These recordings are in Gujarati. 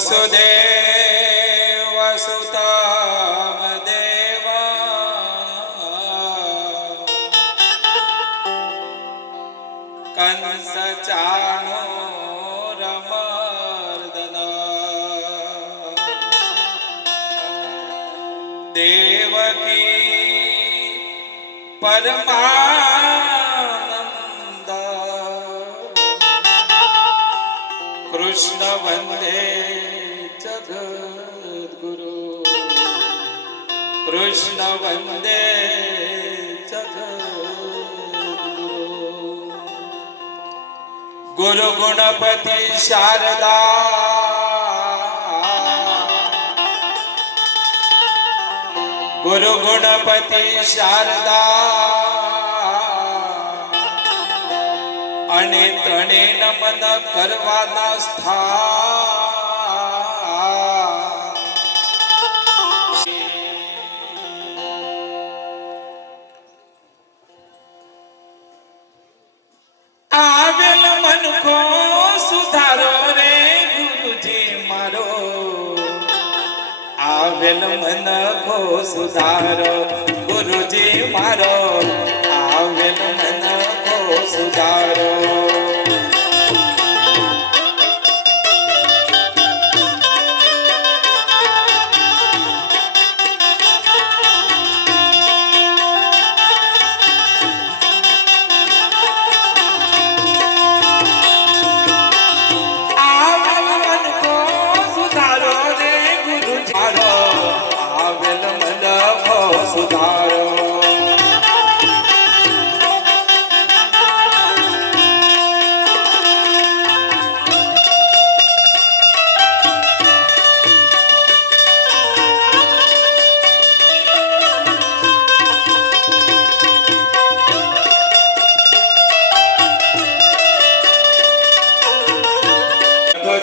વસુદેવ સુતમ દેવા કંસ ચાણૂરમર્દના દેવકી પરમાનંદ કૃષ્ણ વંદે જગદ્ગુરુ કૃષ્ણ વંદે જગદ્ગુરુ ગુરુ ગુણપતિ શારદા ગુરુ ગુણપતિ શારદા અને ત્રણે નમન કરવાના સ્થાન આવેલ મનકો સુધારો રે ગુરુજી મારો આવેલ મનકો સુધારો ગુરુજી મારો આવેલ મનકો સુધારો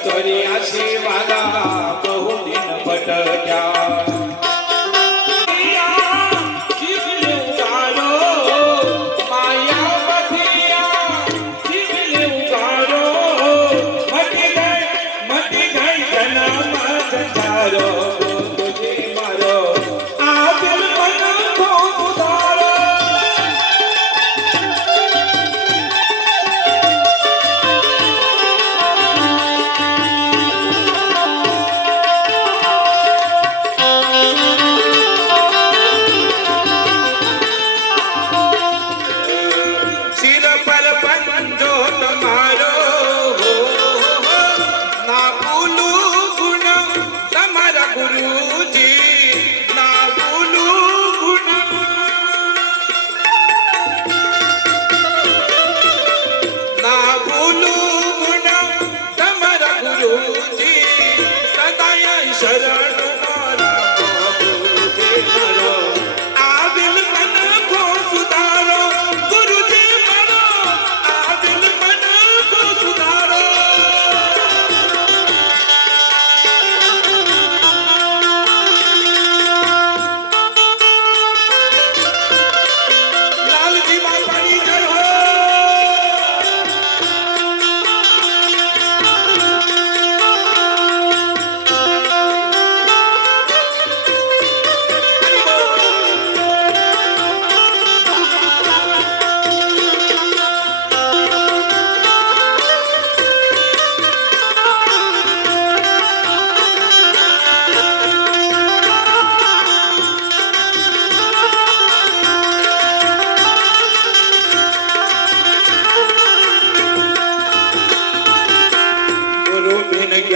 ચોર્યાસી વાલા બહુ દિન ભટક્યા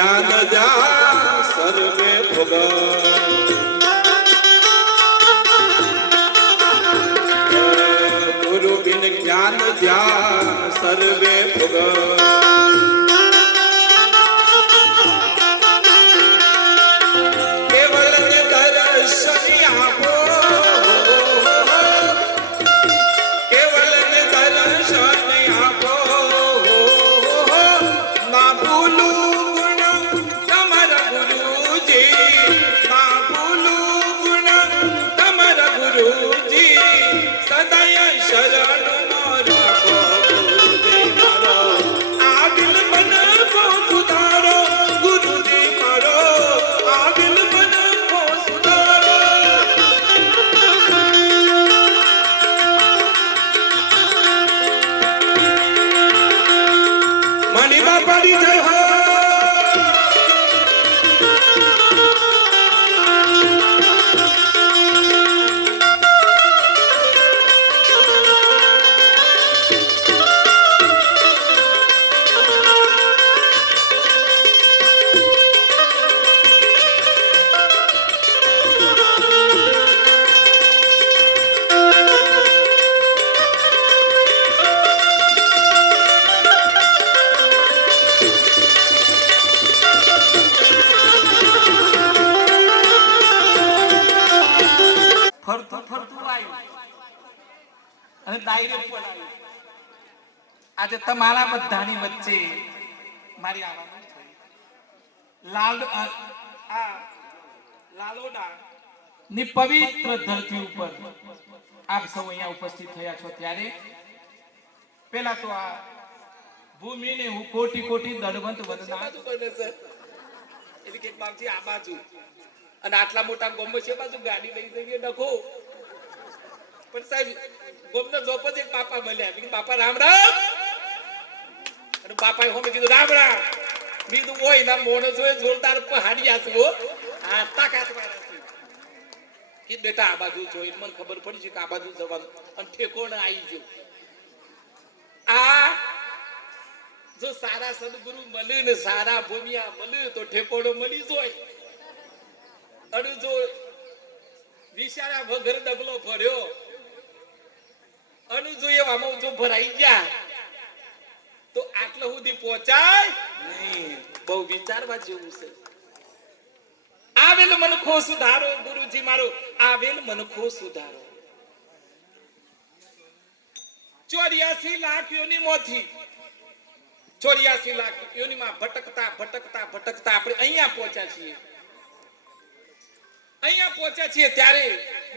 જ્ઞાન દ્યા સર્વે ભોગ ગુરુ બિન જ્ઞાન દ્યા સર્વે ભોગ ડાયરેક્ટ પડાવી. આજે તમારા બધાની વચ્ચે મારી આવવાનું થયું. લાલોડા ની પવિત્ર ધરતી ઉપર આપ સૌ અહીંયા ઉપસ્થિત થયા છો ત્યારે પેલા તો આ ભૂમિને હું કોટી કોટી દંડવંત વંદના બને છે એટલે કે બાપજી આ બાજુ અને આટલા મોટા ગોમ છે બાજુ ગાડી લઈ જઈએ ડખો પણ સાહેબ ગોમને જોપ જ એક બાપા મળ્યા મેં બાપા રામ રામ અને બાપાએ હોમે કીધું રામ રામ બીજું હોય ના મોણો જોઈ જોરદાર પહાડિયા છે આ તાકાત વાળા છે કે બેટા આ બાજુ જોઈ મને ખબર પડી છે કે આ બાજુ જવાનું અને ઠેકોણ આવી ગયો આ જો સારા સદગુરુ મળે ને સારા ભૂમિયા મળે તો ઠેકોડો મળી જોય અને જો વિચાર્યા વગર ડગલો ભર્યો અને જો એવામાં જો ભરાઈ ગયા તો આટલા સુધી પહોંચાય નહીં બહુ વિચારવા જેવું છે આવેલ મનખો સુધારો ગુરુજી મારો આવેલ મનખો સુધારો 84 લાખ યોનીમાંથી 84 લાખ યોનીમાં ભટકતા ભટકતા ભટકતા આપણે અહીંયા પહોંચ્યા છીએ ત્યારે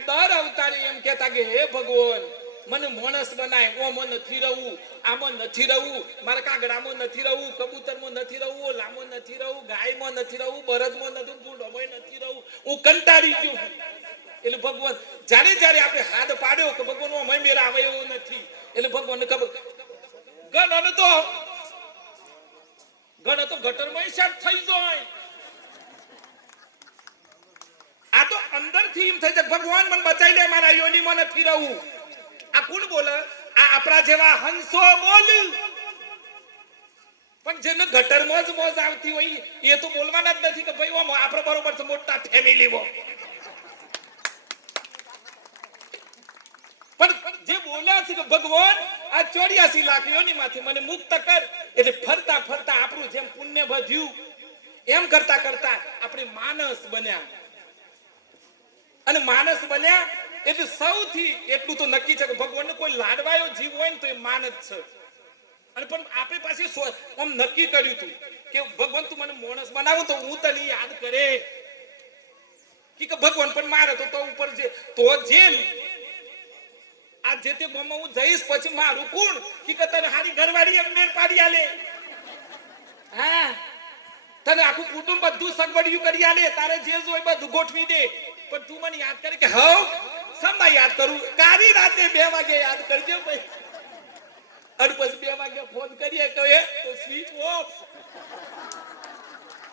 દર અવતારે એમ કહેતા કે હે ભગવાન મને માણસ બનાય ઓમાં નથી રહું આમાં નથી રહું મારા કાગડામાં નથી રહું કબૂતરમાં નથી રહું લામાં નથી રહું ગાયમાં નથી રહું બળદમાં નથી બુઢોમાં નથી રહું હું કંટાળી ગયો એટલે ભગવાન જ્યારે આપણે હાથ પાડ્યો કે ભગવાન ઓમાં મેરા આવે એવું નથી એટલે ભગવાનને ખબર ગણ તો ગટરમાં હિસાબ થઈ જાય આ તો અંદરથી એમ થઈ જાય ભગવાન મને બચાઈ લે મારા યોનીમાં નથી રહું આ કોણ બોલે આ આપણા જેવા હંસો બોલ પણ જેને ગટરમાં જ મોજ આવતી હોય એ તો બોલવાના જ નથી કે ભાઈ આપણે બરોબર છે મોટા ફેમિલી માં પણ જે બોલ્યા છે કે ભગવાન આ 84 લાખ યોનીમાંથી મને મુક્ત કર એટલે ફરતા ફરતા આપણું જેમ પુણ્ય વધ્યું એમ કરતા કરતા આપણે માનસ બન્યા અને માનસ બન્યા એટલે સૌથી એટલું તો નક્કી છે કે ભગવાનને કોઈ લાડવાયો જીવ હોય ને તો એ માન જ છે અને પણ આપણી પાસે આમ નક્કી કર્યું હતું કે ભગવાન તું મને માણસ બનાવો તો હું તને યાદ કરે કે ભગવાન પણ મારે તો ઉપર જે તો જેલ આ જે તે ગામમાં હું જઈશ પછી મારું કોણ કે તને હારી ઘરવાળી એમ મેર પાડી આલે હા તને આખું કુટુંબ બધું સગવડિયું કરી આલે તારે જે જોઈ બધું ગોઠવી દે પણ તું મને યાદ કરે કે હવ સમય યાદ કરું કારી રાતે 2 વાગે યાદ કરજો ભાઈ અને પછી 2 વાગે ફોન કરીએ તો એ તો સ્વિચ ઓફ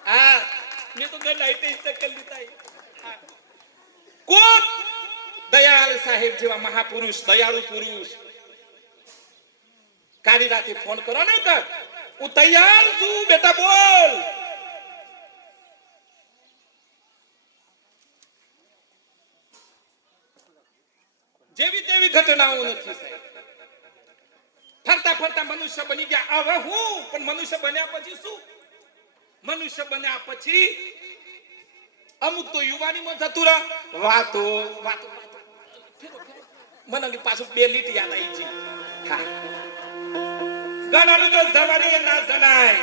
હા મેં તો ઘર લાઈટ ઇસ્તે કરી લીધા કોણ દયાળ સાહેબ જેવા મહાપુરુષ દયાળુ પુરુષ કારી રાતે ફોન કરો ને કર હું તૈયાર છું બેટા બોલ જેવી તેવી ઘટનાઓ નથી સાહેબ ફરતા ફરતા મનુષ્ય બની ગયા હવે હું પણ મનુષ્ય બન્યા પછી શું મનુષ્ય બન્યા પછી અમુક તો યુવાનીમાં જતું રહે વાતો મને પાછું 2 લીટ યાદ આવી છે હા ગણનું તો જવારી ના જણાય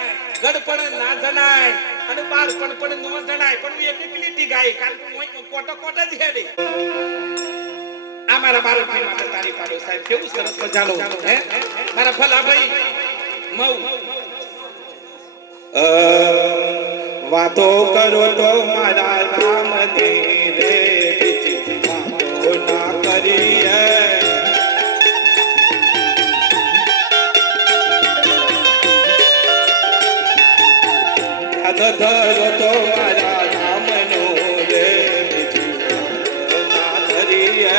ગડપણ ના જણાય અને બાળપણ પણ ન જણાય પણ એક લીટી ગાય કાલ કોટો કોટ જ હેડે આ મારા બાળકની માટે તારી પાડો સાહેબ કેવું સરસ મજાનો હે મારા ભલા ભાઈ મઉ વાતો કરો તો મારા રામ ને રે બીજી વાતો ના કરીએ ધરો તો મારા રામ નો રે બીજી વાતો ના કરીએ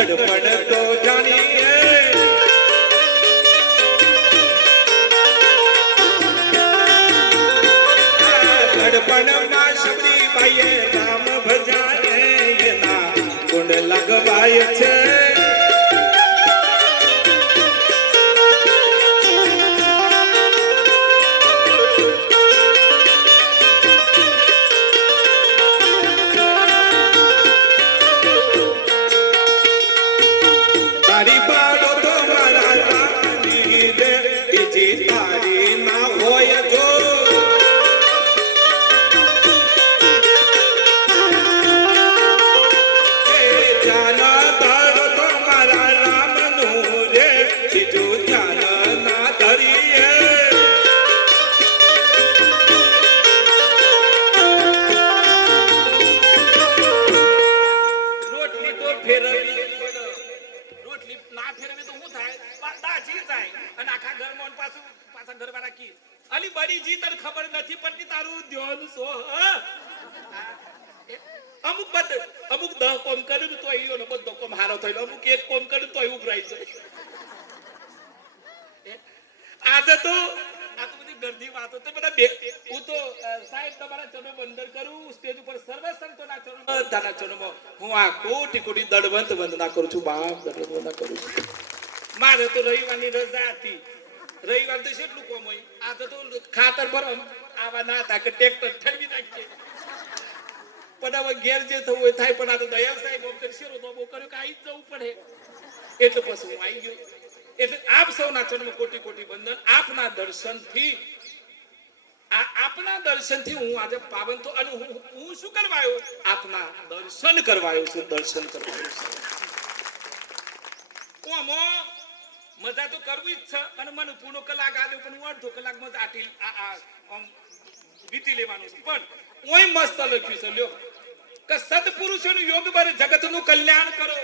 ગડપણ તો જાણીએ ગડપણમાં શબરી બાઈએ રામ ભજાએ એના ગુણ લગવાય છે તારી પાડો તો મારા રામની રે બીજી તારી ના હોય જો અલી બડી જી તને ખબર નથી પડતી તારું ધ્યાન સો અમુક બદ અમુક 10 કોમ કર્યું તો ઈયો ને બધો કોમ હારો થયો અમુક એક કોમ કર્યું તો ઉભરાઈ જાય આજે તો આ તો બધી ગર્દી વાતો તો બધા બે હું તો સાહેબ તમારા ચરણો બંદર કરું સ્ટેજ ઉપર સર્વ સંતોના ચરણો બધાના ચરણોમાં હું આ કોટી કોટી દંડવંત વંદના કરું છું બાપ દંડવંત વંદના કરું છું મારે તો રવિવારની રજા હતી રવિવાર તો કેટલું કોમ હોય આ તો ખાતર ભરો આવા ના હતા કે ટ્રેક્ટર ઠરવી નાખીએ પણ હવે ઘેર જે થવું હોય થાય પણ આ તો દયાલ સાહેબ ઓમ કરશો તો બહુ કર્યું કે આવી જ જવું પડે એટલે પછી હું આવી ગયો એટલે આપ સૌના ચરણમાં કોટી કોટી વંદન આપના દર્શનથી આપના દર્શનથી હું આજે પાવન તો અને હું શું કરવા આવ્યો આપના દર્શન કરવા આવ્યો છું દર્શન કરવા આવ્યો છું હું મજા તો કરવી જ છે અને મને પૂરો કલાક આલ્યો પણ હું અડધો કલાક મજા આટી વીતી લેવાનું છે પણ ઓય મસ્ત લખ્યું છે લ્યો કે સત્પુરુષોનું યોગ બરે જગતનું કલ્યાણ કરો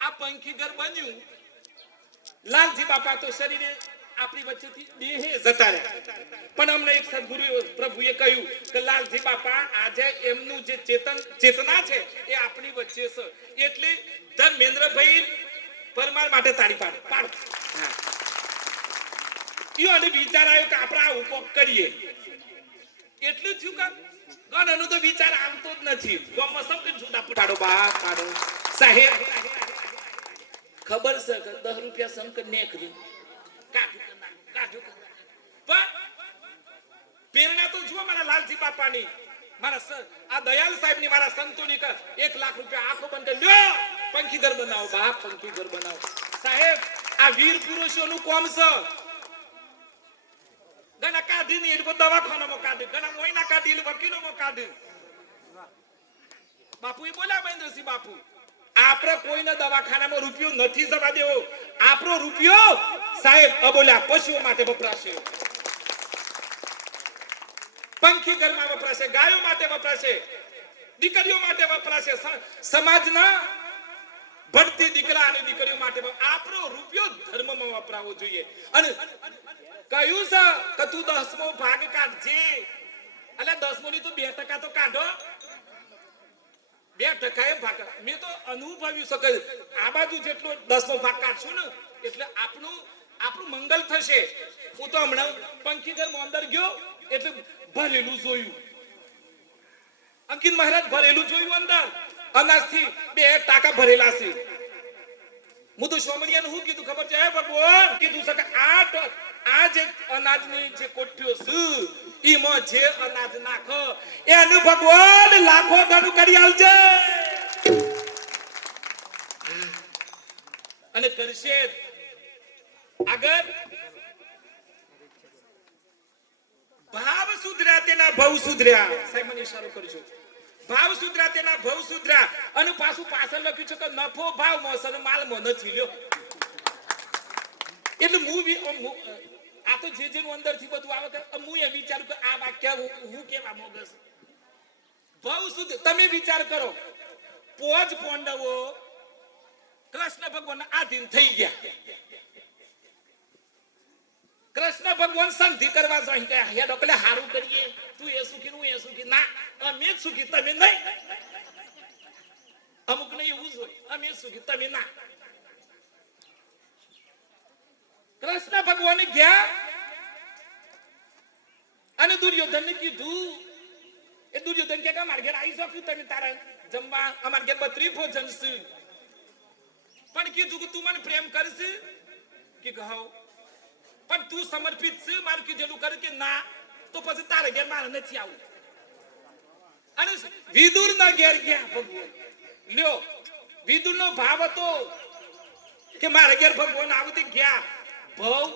આ પંખીઘર બન્યું લાલજી બાપા તો શરીરે આપણી વચ્ચેથી દેહે જતા રહ્યા પણ અમને એક સદગુરુ પ્રભુએ કહ્યું કે લાલજી બાપા આજે એમનું જે ચેતના છે એ આપણી વચ્ચે છે એટલે ધર્મેન્દ્રભાઈ પરમાર માટે તાળી પાડ યો અને વિચાર આવ્યો કે આપણે આ ઉપોપ કરીએ એટલું થયું કે ગણનો તો વિચાર આવતો જ નથી ગોમમાં સબ કે જુદા પાડો બા પાડો સાહેબ ખબર છે કે 10 રૂપિયા સંકટ નેકરી કાઢું પણ પ્રેરણા તો જુઓ મારા લાલજી બાપાની મારા આ દયાલ સાહેબની મારા સંતોની કર 1 લાખ રૂપિયા આંખો બંધ કરી લ્યો પંખીઘર બનાવો બાપ પંખીઘર બનાવો સાહેબ આ વીર પુરુષોનું કોમ છે ગના કાઢી ની એટલે દવાખાનામાં કાઢી ગના મોઈના કાઢી એટલે વકીલોમાં કાઢી બાપુ એ બોલ્યા મહેન્દ્રસિંહ બાપુ આપણે કોઈને દવાખાનામાં રૂપિયો નથી જવા દેવો આપણો રૂપિયો સાહેબ અબોલ્યા પશુઓ માટે વપરાશે પંખીઘરમાં વપરાશે ગાયો માટે વપરાશે દીકરીઓ માટે વપરાશે સમાજના ભણતી દીકરા અને દીકરીઓ માટે આપણો રૂપિયો ધર્મમાં વપરાવો જોઈએ અને કહ્યું છે કે તું 10મો ભાગ કાઢજે એટલે 10મો ની તો 2% તો કાઢો 2% એ ભાગ મેં તો અનુભવ્યું છે કે આ બાજુ જેટલો 10મો ભાગ કાઢશું ને એટલે આપણું મંગલ થશે હું તો હમણાં પંખીઘરમાં અંદર ગયો એટલે ભરેલું જોયું અંકિત મહારાજ ભરેલું જોયું અંદર અનાજથી 2 ટાકા ભરેલા છે હું તો સોમરિયાને હું કીધું ખબર છે હે ભગવાન કીધું છે કે આ જે અનાજની જે કોઠીઓ છે ઈમાં જે અનાજ નાખો એનું ભગવાન લાખો ગણું કરી આલજે અને કરશે આગળ ભાવ સુધર્યા તેના ભવ સુધર્યા સાહેબ મને ઈશારો કરજો ભાવ સુધર્યા તેના ભવ સુધર્યા અને પાછળ લખ્યું છે કે નફો ભાવ મોસન માલ મો નથી લ્યો એટલે આ તો જે જેનું અંદરથી બધું આવે કે હું એ વિચારું કે આ વાક્ય હું કેવા મોગસ ભવ સુધ તમે વિચાર કરો પોજ પાંડવો કૃષ્ણ ભગવાન આધીન થઈ ગયા કૃષ્ણ ભગવાન સંધિ કરવા જોઈ ગયા હે ડોકલે હારું કરીએ તું એ સુખી હું એ સુખી ના અમે જ સુખી તમે નહીં અમુક ને અમે સુખી તમે ના. કૃષ્ણ ભગવાન ગયા અને દુર્યોધન ને કીધું. એ દુર્યોધન કે અમાર ઘેર આવી શક્યું તમે તારા જમવા અમાર ઘેર 32 ભોજન છે. પણ કીધું કે તું મને પ્રેમ કરશે કે કહો પણ તું સમર્પિત છે મારું કીધેલું કર કે ના તો પછી તારા ઘેર મારે નથી આવું. અને વિદુર ના ઘેર ગયા ભગવાન. લ્યો વિદુર નો ભાવ હતો કે મારા ઘેર ભગવાન આવું તે ગયા. ભાવ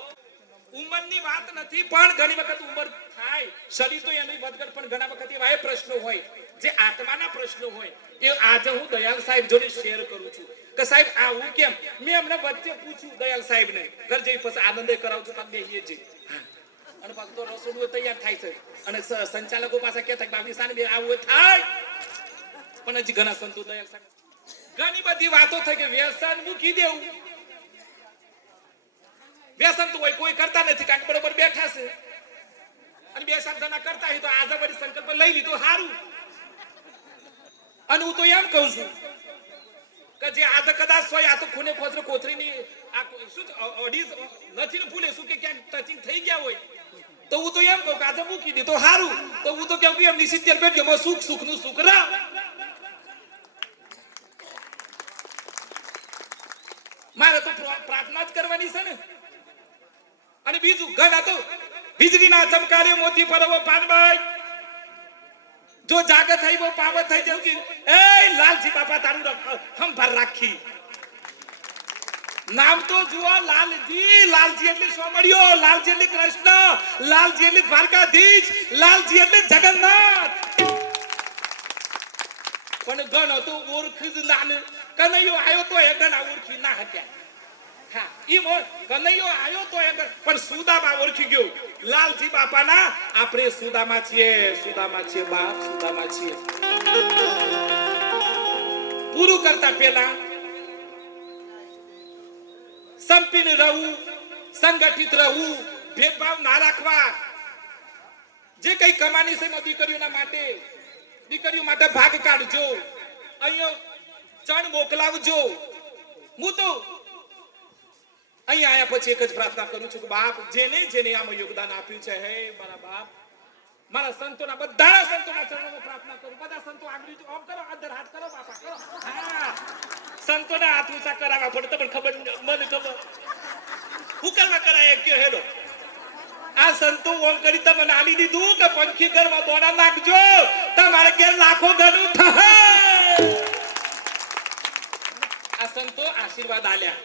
ઉંમરની વાત નથી પણ ઘણી વખત ઉંમર થાય શરીર તો એની વધઘટ પણ ઘણા વખત એવા પ્રશ્નો હોય જે આત્માના પ્રશ્નો હોય એ આજે હું દયાલ સાહેબ જોડે શેર કરું છું કે સાહેબ આવું કેમ. મેં એમને વચ્ચે પૂછ્યું દયાલ સાહેબ ને ઘર જઈ પછી આનંદે કરાવું છું પાછું બેહીએ છે અને પાછું તો રસોડું તૈયાર થાય છે અને સંચાલકો પાસે કહેતા કે બાબી સાને બે આવું થાય. પણ હજી ઘણા સંતો દયાલ સાહેબ ઘણી બધી વાતો થઈ કે વ્યસન મૂકી દેવું. વ્યસન તો કોઈ કરતા નથી કારણ કે બરોબર બેઠા છે અને 2-7 જણા કરતા હોય તો આજે વળી સંકલ્પ લઈ લીધો સારું. અને હું તો એમ કહું છું કે જે આજે કદાચ હોય આ તો ખૂને ખોસરે કોથરીની આ શું ઓડીઝ નથી ને ભૂલે શું કે ક્યાંક ટચિંગ થઈ ગયા હોય તો હું તો એમ કહું કે આજે મૂકી દે તો સારું. તો હું તો કેમ કે એમની 70 પેઢીઓમાં સુખ નું સુખ રામ. મારે તો પ્રાર્થના જ કરવાની છે ને. અને બીજું ઘણા તો વીજળીના ચમકારે મોતી પરવો પાનભાઈ જો જાગત થઈ બહુ પાવત થઈ જવું. એ લાલજી બાપા તારું હંભાર રાખી નામ તો જુઓ લાલજી. લાલજી એટલે સોમળિયો, લાલજી એટલે કૃષ્ણ, લાલજી એટલે દ્વારકાધીશ, લાલજી એટલે જગન્નાથ. પણ ગણો તો ઓળખ જ ના ને કનૈયો આવ્યો તો એ ગણા ઓળખી ના હતા. હા ઈ કનૈયો આવ્યો તો એ પણ સુદામા ઓળખી ગયો. લાલજી બાપાના આપણે સુદામા છીએ બાપ સુદામા છીએ. પૂરું કરતા પહેલા સંપીને રહેવું, સંગઠિત રહેવું, ભેદભાવ ના રાખવા. જે કઈ કમાની છે દીકરીઓ માટે ભાગ કાઢજો. અહીંયા ચણ મોકલાવજો. હું તો અહીંયા આયા પછી એક જ પ્રાર્થના કરું છું કે બાપ જેને આમાં યોગદાન આપ્યું છે હે મારા બાપ મારા સંતોના બધા સંતોના ચરણોમાં પ્રાર્થના કરું. બધા સંતો આગળ આમ કરો, અંદર હાથ કરો બાપા કરો. હા સંતોના હાથ ઊંચા કરાવવા પડે પણ ખબર મને ખબર હુકલમાં કરાય કે હેડો આ સંતો ઓમ કરી તમને આલી દીધું કે પંખી ઘરમાં દોડા નાખજો તમારે ઘેર લાખો ગણું થાય. આ સંતો આશીર્વાદ આલ્યા.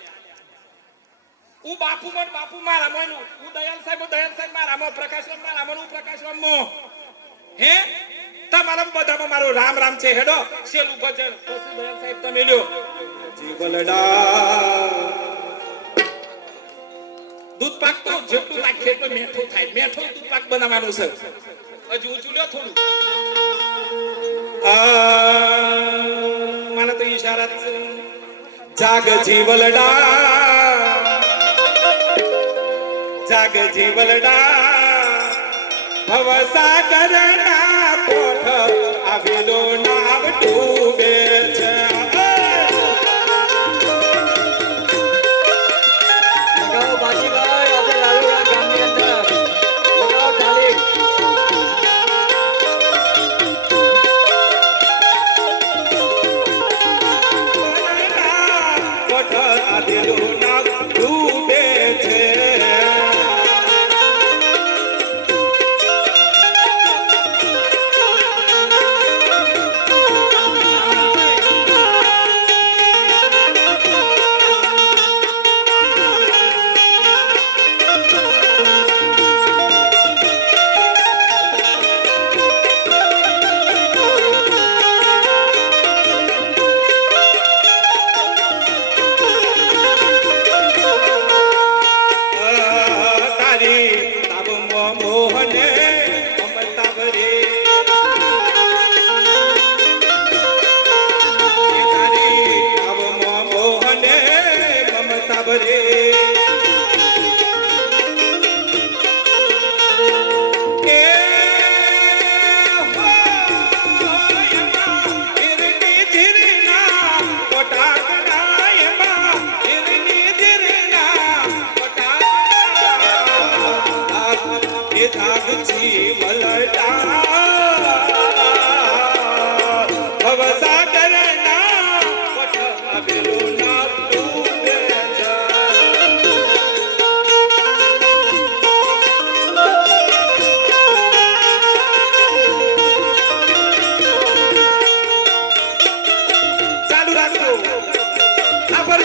હું બાપુ મારા મન, હું દયાલ સાહેબ મારા મન, પ્રકાશરામ મારા મન, હું પ્રકાશરામ મો. હે તમારા બધામાં મારો રામ રામ છે. હેડો શેલું ભજન પછી દયાલ સાહેબ તમે લ્યો. જીવલડા દૂધ પાક તો જેટલું નાખીએ એટલું મીઠું થાય. મીઠું દૂધ પાક બનાવવાનું છે. હજુ ઊંચું લ્યો થોડું. મને તો ઈશારા છે. જાગ જીવલડા ભવસાગરના કોઠ આવેલો નાવ ડૂબે છે.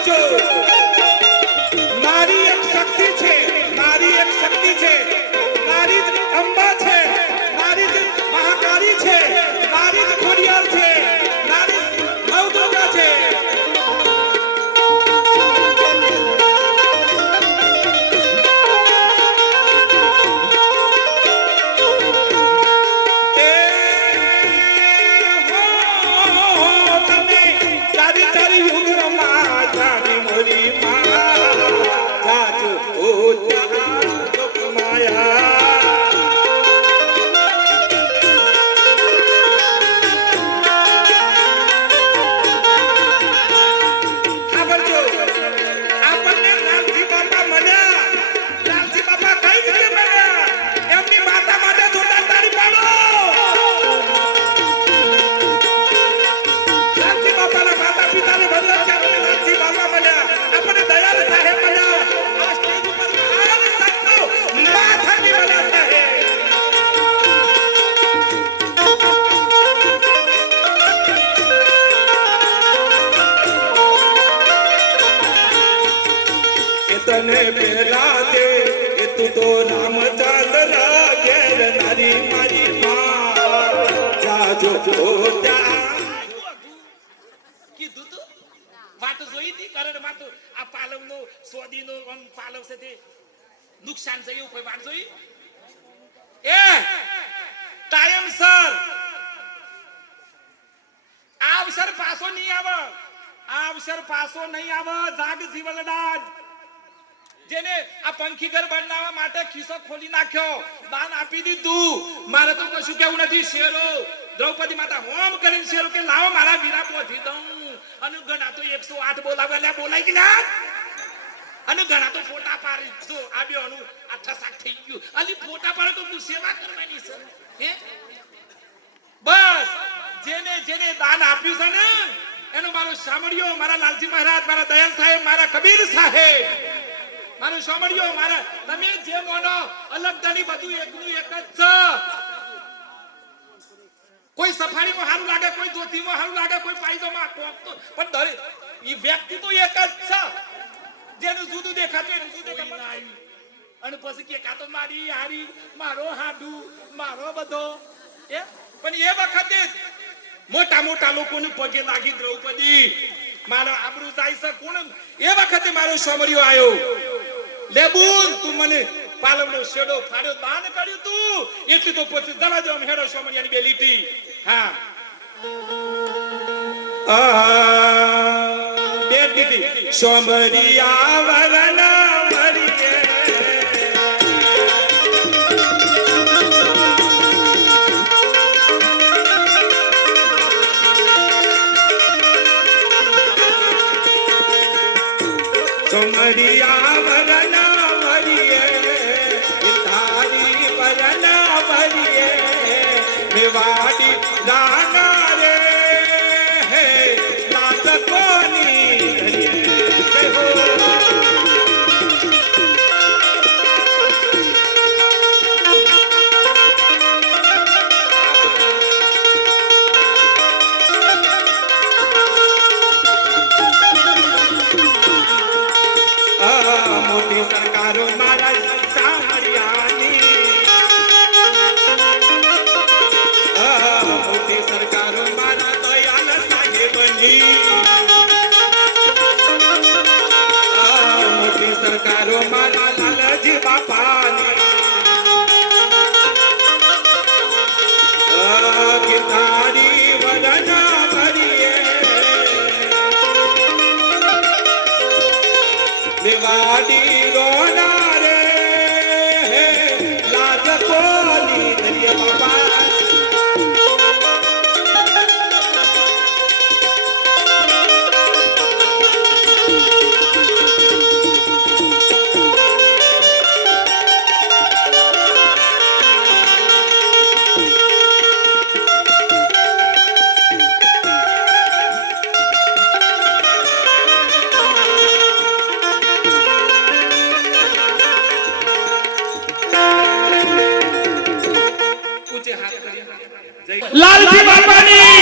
સાંભળજો, નારી એક શક્તિ છે, નારી એક શક્તિ છે, નારી જ અંબા છે, નારી જ મહાકાળી છે, નારી જ ખોડિયાર છે, નારી નવદુર્ગા છે. તને પેલા દે એ તું તો રામચંદ્ર ઘેર નારી મારી માં જાજો કીધું તું વાતો જોઈ હતી કરણ વાતો આ પાલવનો સોદીનો પાલવ છે તે નુકસાન છે એવું કોઈ વાત જોઈ એ ટાઈમ સર આ અવસર પાછો નહીં આવે આ અવસર પાછો નહીં આવે જાગ જીવલડાજ જેને આ પંખી ઘર બનાવવા માટે ખિસ્સો ખોલી નાખ્યો દાન આપી દીધું મારે તો કશું કેવું નથી શેરો દ્રૌપદી માતા હોમ કરીને શેરો કે લાવો મારા વીરા પહોંચી દઉં અને ઘણા તો 108 બોલાવે લે બોલાઈ ગયા અને ઘણા તો ફોટા પાડી જો આ બેનું આ ઠસાક થઈ ગયું અલી ફોટા પાડે તો હું સેવા કરવાની છે હે બસ જેને જેને દાન આપ્યું છે ને એનો મારો સામળિયો મારા લાલજી મહારાજ મારા દયાલ સાહેબ મારા કબીર સાહેબ મારું સાંભળ્યો મારા તમે જે મોનો અલગ દલી બધું એકનું એક જ છે કોઈ સફારીમાં હારું લાગે કોઈ ધોતીમાં હારું લાગે કોઈ પાયજામા કોક તો પણ દરેક ઈ વ્યક્તિ તો એક જ છે જેનું જુદું દેખાતું એનું જુદું દેખાતું અને પછી કે કા તો મારી હારી મારો હાડુ મારો બધો એ પણ એ વખતે મોટા મોટા લોકોને પગે લાગી દ્રૌપદી મારો આબરૂ જાય છે કોણ એ વખતે મારો સામરિયો આવ્યો લેબુન તું મને પાલવનો શેડો ફાડ્યો દાન કર્યું તું એટલી તો પછી જવા દો હેડો સામરિયાની બે લીટી હા બે દીદી સામરિયા વરના વરિયે સમરિયા વરના વરિયે તારી વરના વરિયે મેવાડી રાના રે હે નાચ કોની જય હો મોટી સરકારો મારા સામરિયાની મોટી સરકારો મારા દયાલ સાહેબની મોટી સરકારો મારા લાલજી બાપાની ગીતારી વદના ભરીએ મેવાડી રોના રે લાજ કોની દરિયા બાબા લાલજી બાપાની